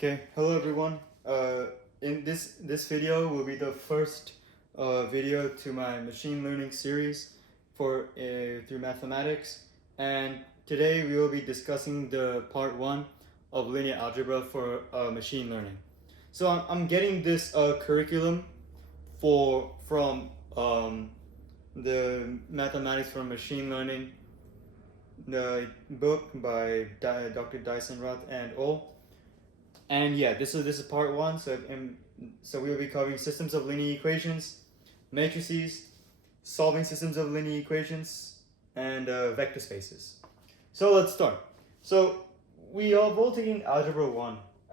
Okay, hello everyone. In this video will be the first video to my machine learning series for through mathematics, and today we will be discussing the part 1 of linear algebra for machine learning. So I'm getting this curriculum from the Mathematics for Machine Learning, the book by Dr. Deisenroth and all. And yeah, this is part 1. So we will be covering systems of linear equations, matrices, solving systems of linear equations, and vector spaces. So let's start. So we are both taking algebra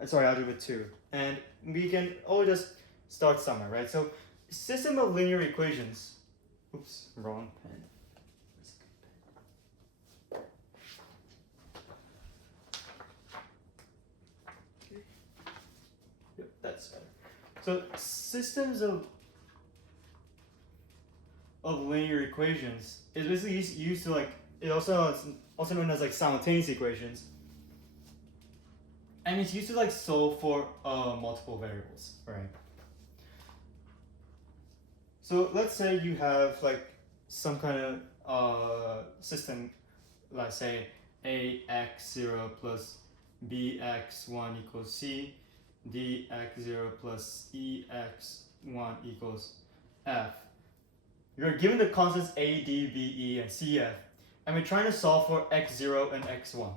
2, and we can all just start somewhere, right? So system of linear equations. Oops, wrong pen. Yep, that's better. So systems of linear equations is basically used to it's also known as simultaneous equations, and it's used to solve for multiple variables, right? So let's say you have some kind of system, let's say ax0 plus bx1 equals c, dx0 plus ex1 equals f. You're given the constants a, d, b, e, and cf, and we're trying to solve for x0 and x1.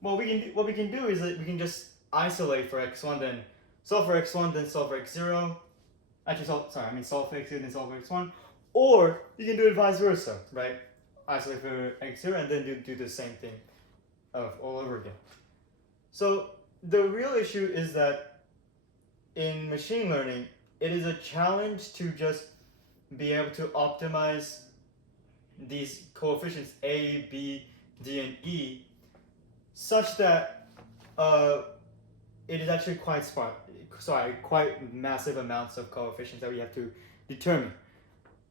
What we can do is that we can just isolate for x1, then solve for x1, then solve for x0. Solve for x0, then solve for x1. Or you can do it vice versa, right? Isolate for x0 and then do the same thing all over again. So the real issue is that in machine learning, it is a challenge to just be able to optimize these coefficients a, b, d, and e such that it is actually quite massive amounts of coefficients that we have to determine.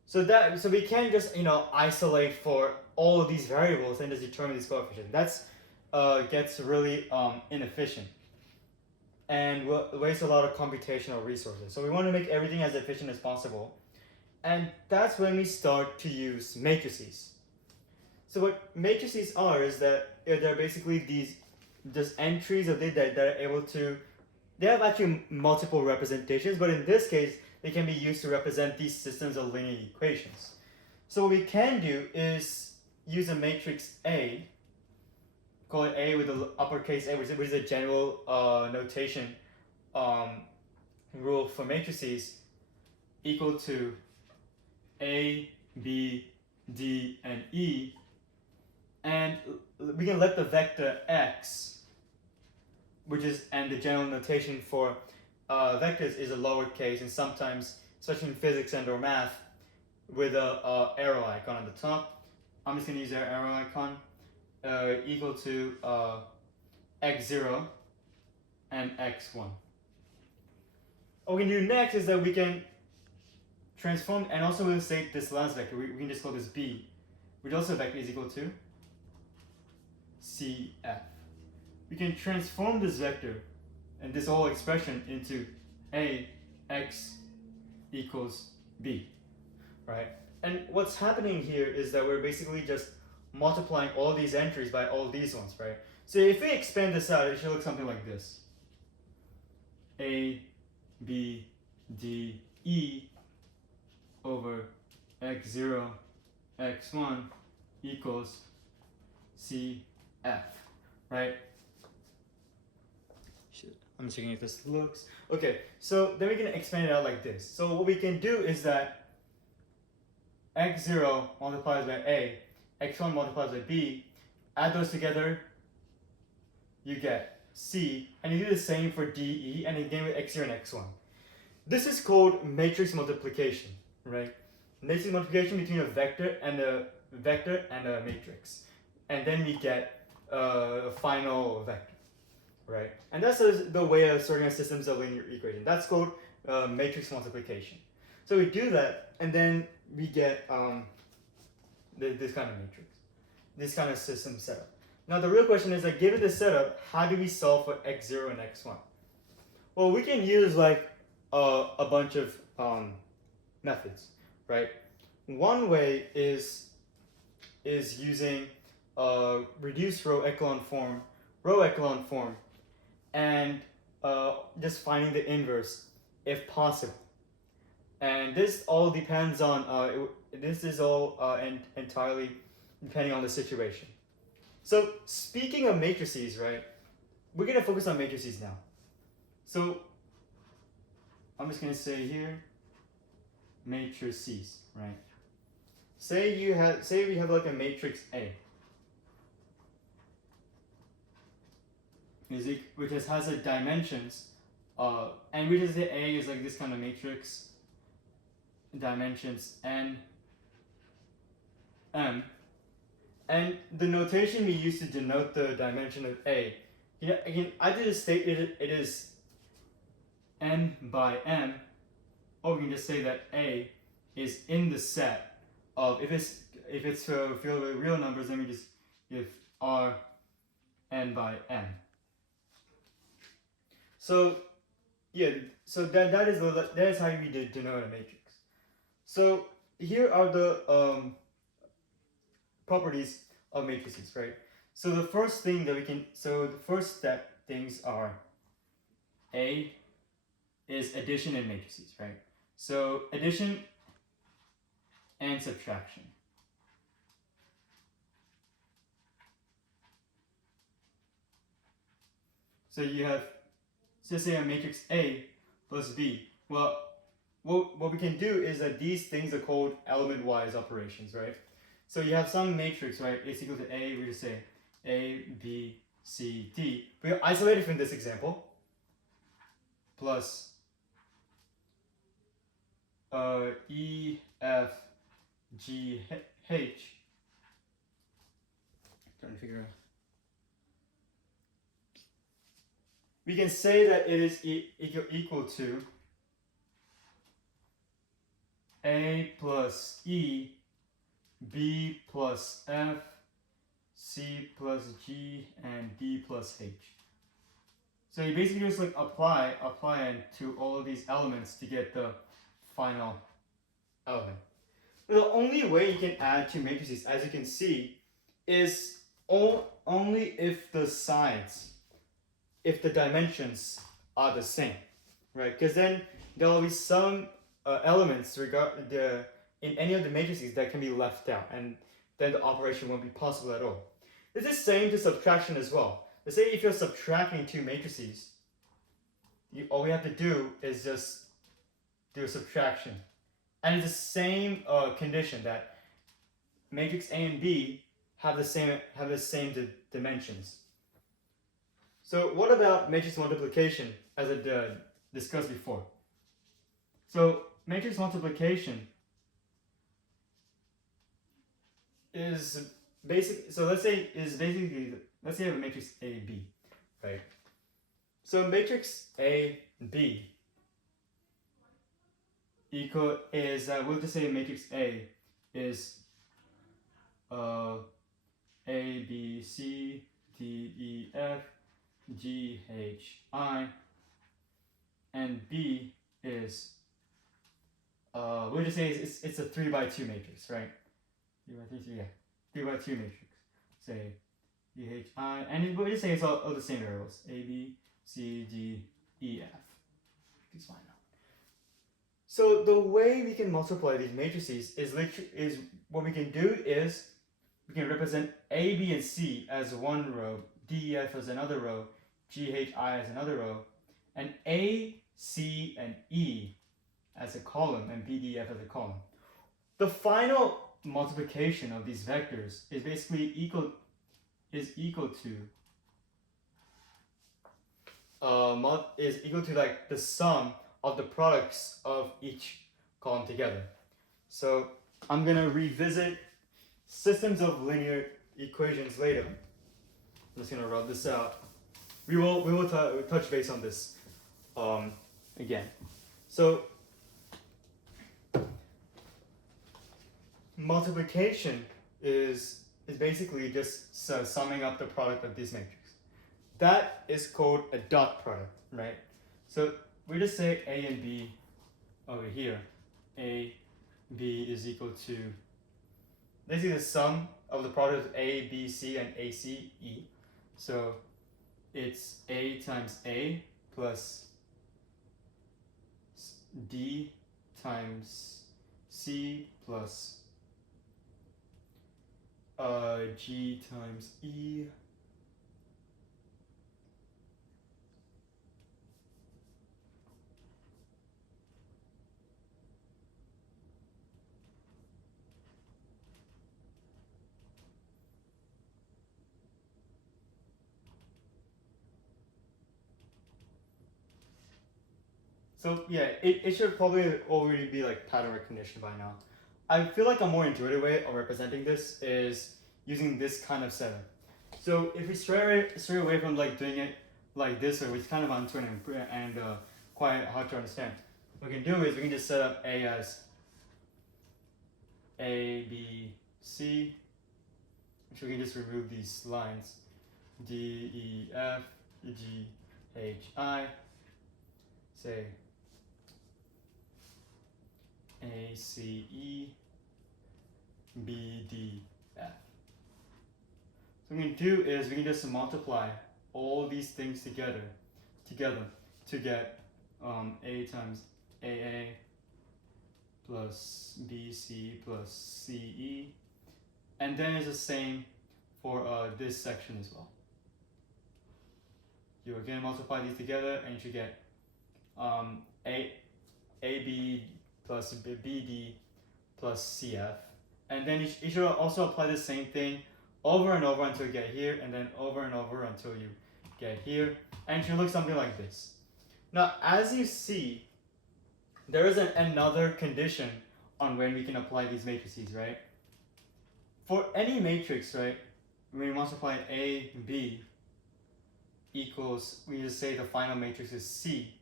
So we can't just isolate for all of these variables and just determine these coefficients. That's gets really inefficient and will waste a lot of computational resources. So we want to make everything as efficient as possible, and that's when we start to use matrices. So what matrices are is that they're basically these just entries of data that are able to. They have actually multiple representations, but in this case, they can be used to represent these systems of linear equations. So what we can do is use a matrix A, call it A with the uppercase A, which is a general notation rule for matrices, equal to A, B, D, and E, and we can let the vector x, and the general notation for vectors is a lowercase, and sometimes, especially in physics and or math, with a arrow icon on the top. I'm just going to use our arrow icon, equal to x0 and x1. What we can do next is that we can transform, and also we'll say this last vector, we can just call this b, which also vector is equal to cf. We can transform this vector and this whole expression into a x equals b, right? And what's happening here is that we're basically just multiplying all these entries by all these ones, right? So if we expand this out, it should look something like this: a, b, d, e over x0, x1 equals cf, right? I'm checking if this looks okay. So then we can expand it out like this. So what we can do is that x0 multiplies by a, x1 multiplies by b, add those together, you get c, and you do the same for d, e, and again with x0 and x1. This is called matrix multiplication, right? Matrix multiplication between a vector and a matrix, and then we get a final vector. Right, and that's the way of sorting out systems of linear equation. That's called matrix multiplication. So we do that, and then we get this kind of matrix, this kind of system setup. Now the real question is that given this setup, how do we solve for x0 and x1? Well, we can use like a bunch of methods, right? One way is using reduced row echelon form, and just finding the inverse if possible. And this all depends on this is all entirely depending on the situation. So speaking of matrices, right? We're gonna focus on matrices now. So I'm just gonna say here matrices, right? Say we have like a matrix A, which has a dimensions, and we just say A is like this kind of matrix, dimensions n, m, and the notation we use to denote the dimension of A, again, either just state it is n by m, or we can just say that A is in the set of, if it's filled with real numbers, then we just give R n by m. So yeah, so that is how we denote a matrix. So here are the properties of matrices, right? So the first thing that the first step things are A is addition in matrices, right? So addition and subtraction. So you have, let's say a matrix A plus B. Well, what we can do is that these things are called element-wise operations, right? So you have some matrix, right? It's equal to A, we just say A, B, C, D. We isolate it from this example. Plus E, F, G, H. Trying to figure out. We can say that it is equal to A plus E, B plus F, C plus G, and D plus H. So you basically just like apply to all of these elements to get the final element. The only way you can add two matrices, as you can see, is only if the sides, if the dimensions are the same, right? Because then there will be some elements in any of the matrices that can be left out, and then the operation won't be possible at all. This is same to subtraction as well. Let's say if you're subtracting two matrices, all we have to do is just do a subtraction. And it's the same condition that matrix A and B have the same dimensions. So what about matrix multiplication, as I discussed before? So matrix multiplication is basic. So let's say you have a matrix A B, right? So matrix A B we'll just say matrix A is A B C D E F G H I, and B is we'll just say it's a 3 by 2 matrix, right? 3 by 3, yeah, 3 by 2 matrix. Say E H I, and we'll just say it's all the same variables: A B C D E F. It's fine now. So the way we can multiply these matrices is what we can do is we can represent A, B, and C as one row, D, E, F as another row, G, H, I as another row, and A, C, and E as a column, and B, D, E, F as a column. The final multiplication of these vectors is basically equal to like the sum of the products of each column together. So I'm gonna revisit systems of linear equations later. I'm just gonna rub this out. We will touch base on this again. So multiplication is basically just summing up the product of this matrix. That is called a dot product, right? So we just say A and B over here. A, B is equal to basically the sum of the product of A, B, C, and A, C, E. So it's A times A plus D times C plus G times E So yeah, it should probably already be like pattern recognition by now. I feel like a more intuitive way of representing this is using this kind of setup. So if we stray away from like doing it like this way, which is kind of unintuitive and quite hard to understand, what we can do is we can just set up A as A, B, C, which we can just remove these lines, D, E, F, G, H, I, say A, C, E, B, D, F. So what we can do is we can just multiply all these things together to get A times AA plus BC plus CE, and then it's the same for this section as well. You again multiply these together and you should get AB plus BD plus CF, and then you should also apply the same thing over and over until you get here, and then over and over until you get here, and it should look something like this. Now, as you see, there is another condition on when we can apply these matrices, right? For any matrix, right, when we multiply A, B equals, we just say the final matrix is C.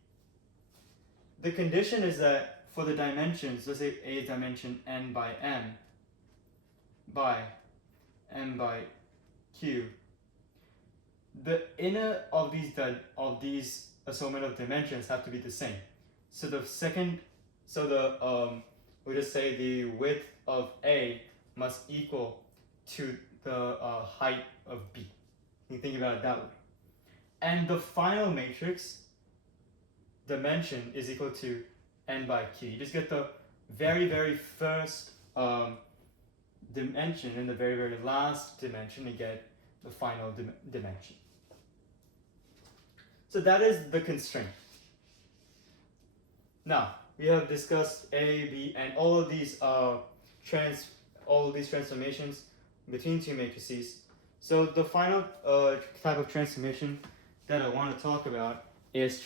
The condition is that for the dimensions, let's say A dimension n by m by m by q, the inner of these assortment of dimensions have to be the same. So we just say the width of A must equal to the height of B. You can think about it that way. And the final matrix dimension is equal to n by q. You just get the very, very first dimension and the very, very last dimension to get the final dimension. So that is the constraint. Now, we have discussed A, B, and all of these transformations between two matrices. So the final type of transformation that I want to talk about is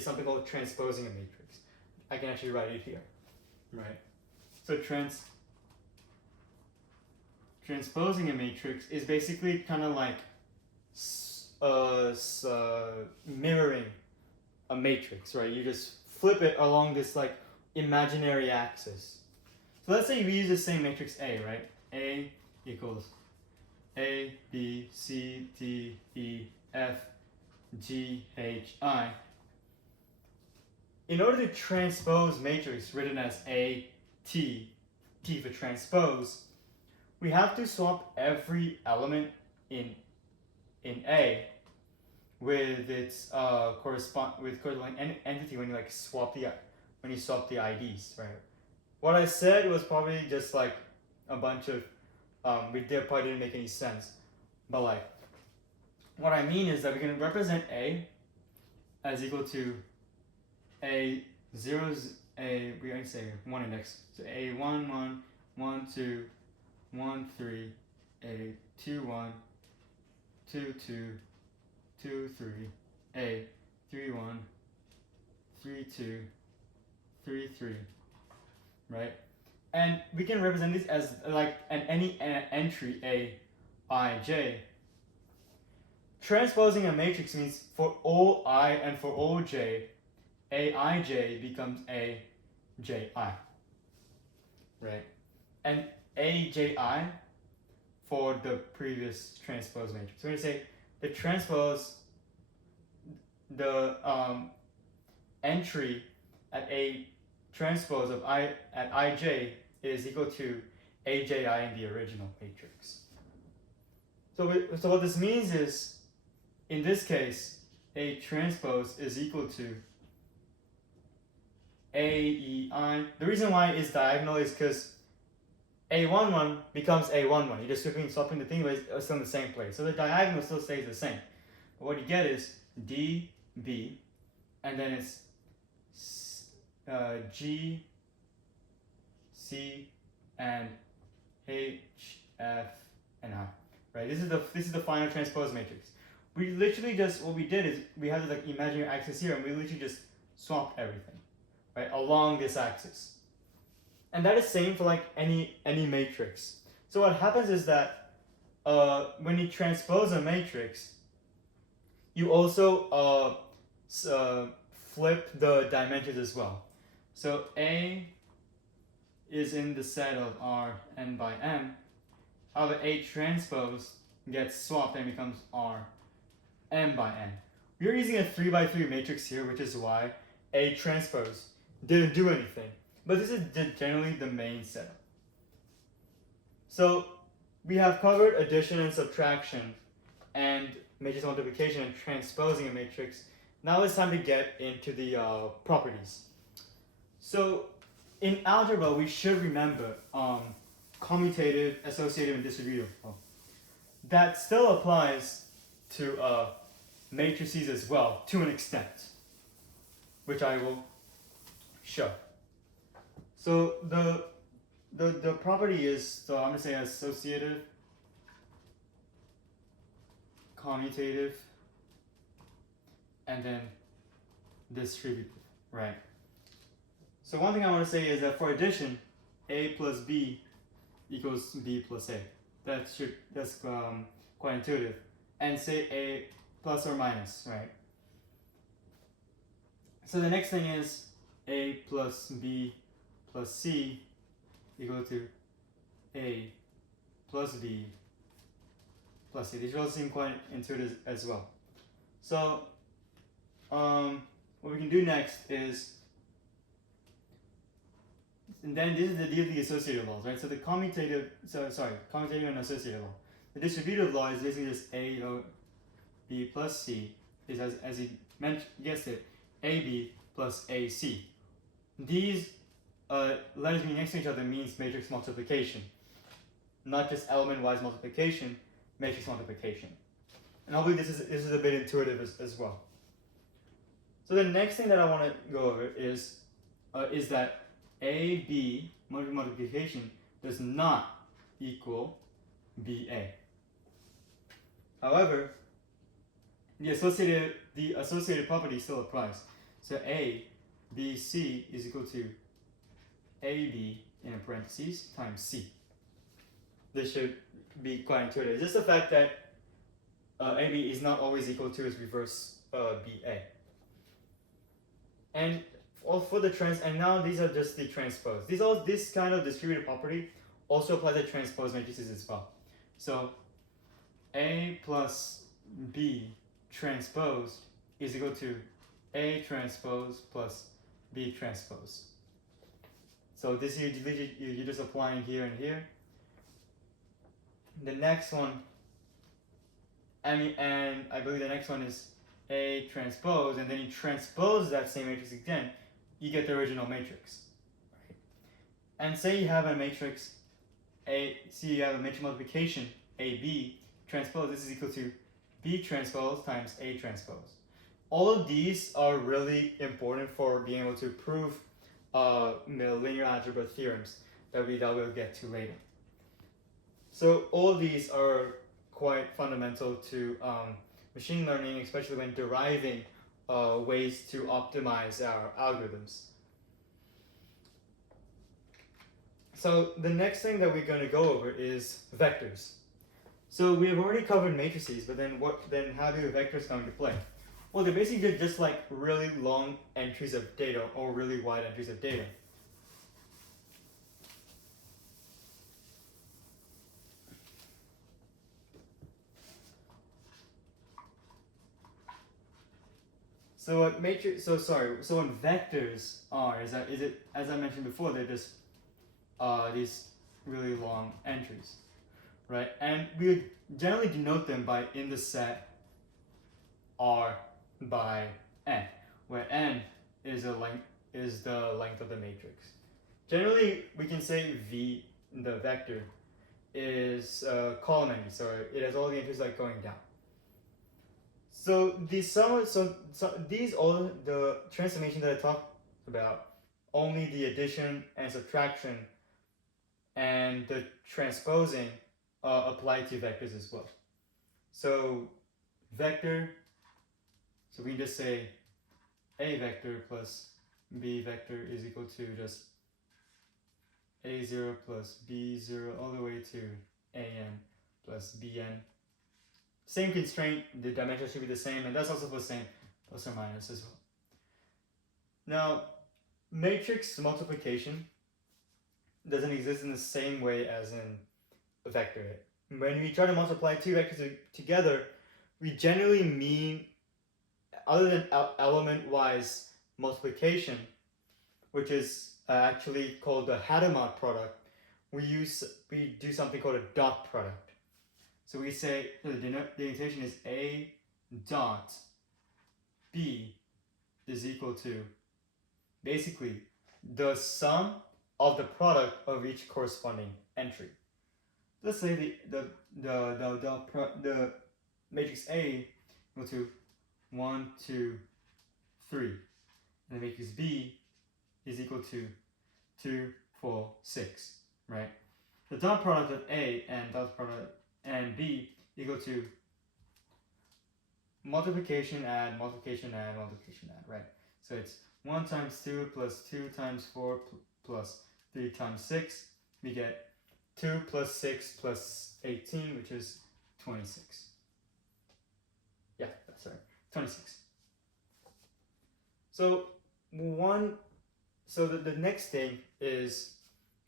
something called transposing a matrix. I can actually write it here, right? So transposing a matrix is basically kind of like mirroring a matrix, right? You just flip it along this like imaginary axis. So let's say we use the same matrix A, right? A equals A, B, C, D, E, F, G, H, I. In order to transpose matrix written as A, T, T for transpose, we have to swap every element in A with its corresponding entity when you swap the IDs, right? What I said was probably just like a bunch of probably didn't make any sense, but like what I mean is that we can represent A as equal to we're going to say one index, so A1 1 1 2 1 3 A 2 1 2 2 2 3 A 3 1 3 2 3 3, right? And we can represent this as like any entry A, I, J. Transposing a matrix means for all I and for all J, Aij becomes Aji, right? And Aji for the previous transpose matrix. So we're going to say the transpose, entry at A transpose of I at ij is equal to Abi in the original matrix. So what this means is, in this case, A transpose is equal to AEI. The reason why it's diagonal is because A11 becomes A11. You're just swapping the thing, but it's still in the same place. So the diagonal still stays the same. But what you get is DB, and then it's G, C, and H, F, and I. Right? This is the final transpose matrix. We literally just, what we did is we had this like imaginary axis here, and we literally just swapped everything, right, along this axis. And that is same for like any matrix. So what happens is that when you transpose a matrix, you also flip the dimensions as well. So A is in the set of R n by m. However, A transpose gets swapped and becomes R m by n. We're using a 3 by 3 matrix here, which is why A transpose didn't do anything. But this is generally the main setup. So we have covered addition and subtraction and matrix multiplication and transposing a matrix. Now it's time to get into the properties. So in algebra, we should remember commutative, associative, and distributive. That still applies to matrices as well, to an extent, which I will show. So the property is, so I'm going to say associative, commutative, and then distributive, right? So one thing I want to say is that for addition, A plus B equals B plus A. That's quite intuitive. And say A plus or minus, right? So the next thing is A plus B plus C equal to A plus B plus C. These all seem quite intuitive as well. So what we can do next is, and then these are the associative laws, right? So the commutative and associative law. The distributive law is basically just A B plus C is as you guessed it, AB plus AC. These letters being next to each other means matrix multiplication, not just element-wise multiplication, matrix multiplication. And hopefully this is a bit intuitive as well. So the next thing that I want to go over is that AB multiplication does not equal BA. However, the associated property still applies. So A, B, C is equal to AB in parentheses times C. This should be quite intuitive. It's just the fact that AB is not always equal to its reverse BA. And for the and now these are just the transpose. This kind of distributive property also applies to transpose matrices as well. So A plus B transpose is equal to A transpose plus B transpose. So this you're just applying here and here. The next one, and I believe the next one is A transpose, and then you transpose that same matrix again, you get the original matrix. Right? And say you have a matrix you have a matrix multiplication AB transpose. This is equal to B transpose times A transpose. All of these are really important for being able to prove linear algebra theorems that we'll get to later. So all of these are quite fundamental to machine learning, especially when deriving ways to optimize our algorithms. So the next thing that we're going to go over is vectors. So we have already covered matrices, but then how do vectors come into play? Well, they're basically just like really long entries of data or really wide entries of data. So what matrix? So sorry. So what vectors are is it as I mentioned before, they're just these really long entries, right? And we generally denote them by in the set R by n, where n is the length of the matrix. Generally, we can say V, the vector, is column entry, so it has all the entries like going down. So these all the transformation that I talked about, only the addition and subtraction and the transposing apply to vectors as well. So vector, so we can just say a vector plus b vector is equal to just a0 plus b0 all the way to an plus bn. Same constraint, the dimension should be the same, and that's also for the same plus or minus as well. Now, matrix multiplication doesn't exist in the same way as in a vector. When we try to multiply two vectors together, we generally mean, other than element-wise multiplication, which is actually called the Hadamard product, we do something called a dot product. So we say the denotation is a dot b is equal to basically the sum of the product of each corresponding entry. Let's say the matrix A equal to 1, 2, 3, and the matrix B is equal to 2, 4, 6, right? The dot product of A and dot product and B equal to multiplication, add, multiplication, add, multiplication, add, right? So it's 1 times 2 plus 2 times 4 plus 3 times 6. We get 2 plus 6 plus 18, which is 26. Yeah, that's right, 26. So the next thing is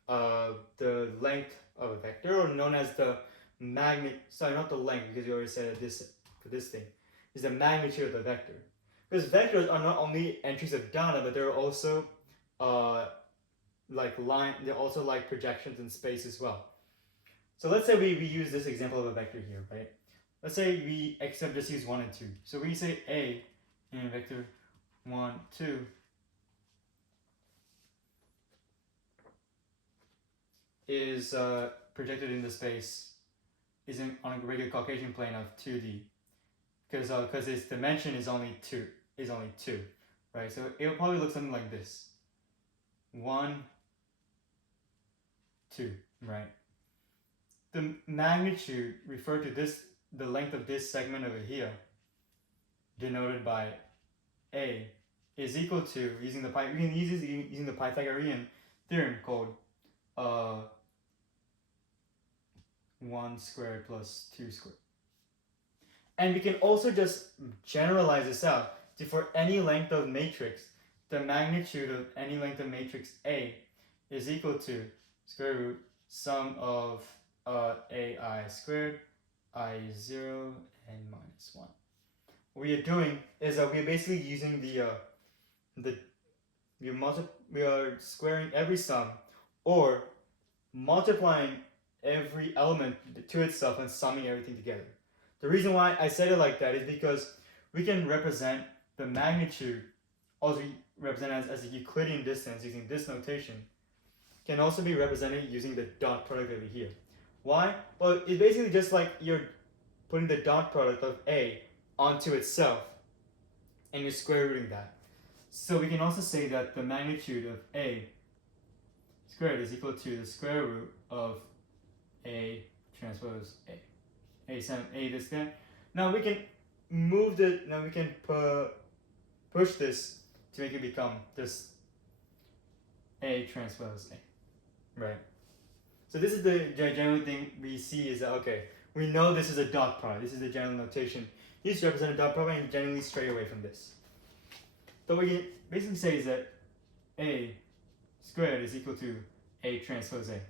the length of a vector, or known as the magnitude. Sorry, not the length, because you already said this for this thing, is the magnitude of the vector. Because vectors are not only entries of data, but they're also they're also like projections in space as well. So let's say we use this example of a vector here, right? Let's say we just use 1 and 2. So we say A in vector 1, 2 is projected into space, is on a regular Caucasian plane of 2D, because its dimension is only 2, right? So it'll probably look something like this: 1, 2, right? The magnitude referred to the length of this segment over here, denoted by A, is equal to, using the Pythagorean theorem called 1 squared plus 2 squared. And we can also just generalize this out to, for any length of matrix, the magnitude of any length of matrix A is equal to square root sum of ai squared, I0, and minus 1. What we are doing is that we are basically using we are squaring every sum, or multiplying every element to itself and summing everything together. The reason why I said it like that is because we can represent the magnitude, also represented as a Euclidean distance using this notation, can also be represented using the dot product over here. Why? Well, it's basically just like you're putting the dot product of A onto itself and you're square rooting that. So we can also say that the magnitude of A squared is equal to the square root of A transpose A. A this guy. Now we can push this to make it become this A transpose A, right? So this is the general thing we see is that, okay, we know this is a dot product. This is the general notation used to represent a dot product, and generally stray away from this. So what we can basically say is that A squared is equal to A transpose A.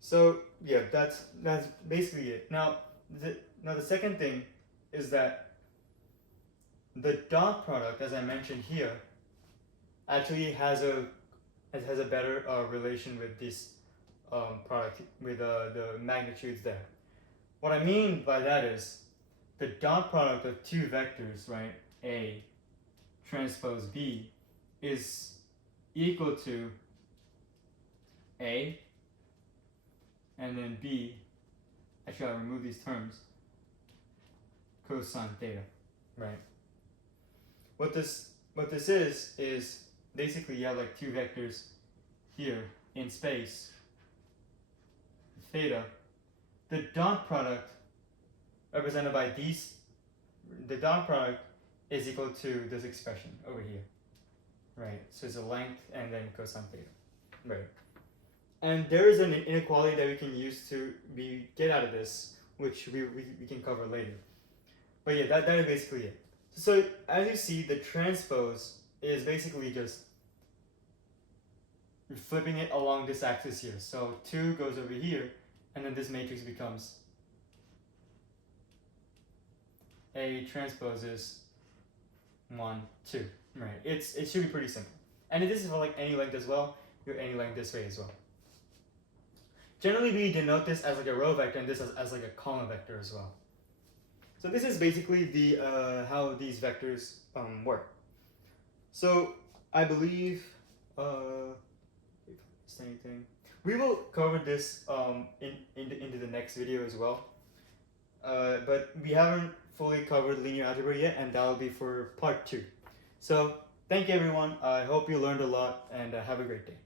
So yeah, that's basically it. Now the second thing is that the dot product, as I mentioned here, actually has a better relation with this product, with the magnitudes there. What I mean by that is the dot product of two vectors, right, A transpose B, is equal to A and then B, actually I'll remove these terms, cosine theta, right? What this is basically you have like two vectors here in space, theta. The dot product represented by these, the dot product is equal to this expression over here, right? So it's a length and then cosine theta, right? And there is an inequality that we can use to get out of this, which we can cover later. But yeah, that is basically it. So as you see, the transpose is basically just flipping it along this axis here. So 2 goes over here, and then this matrix becomes A transpose is 1, 2, right? It should be pretty simple. And this is for like any length as well, your any length this way as well. Generally, we denote this as like a row vector and this as like a column vector as well. So this is basically the how these vectors work. So I believe anything, we will cover this into the next video as well. But we haven't fully covered linear algebra yet, and that will be for part 2. So thank you everyone. I hope you learned a lot, and have a great day.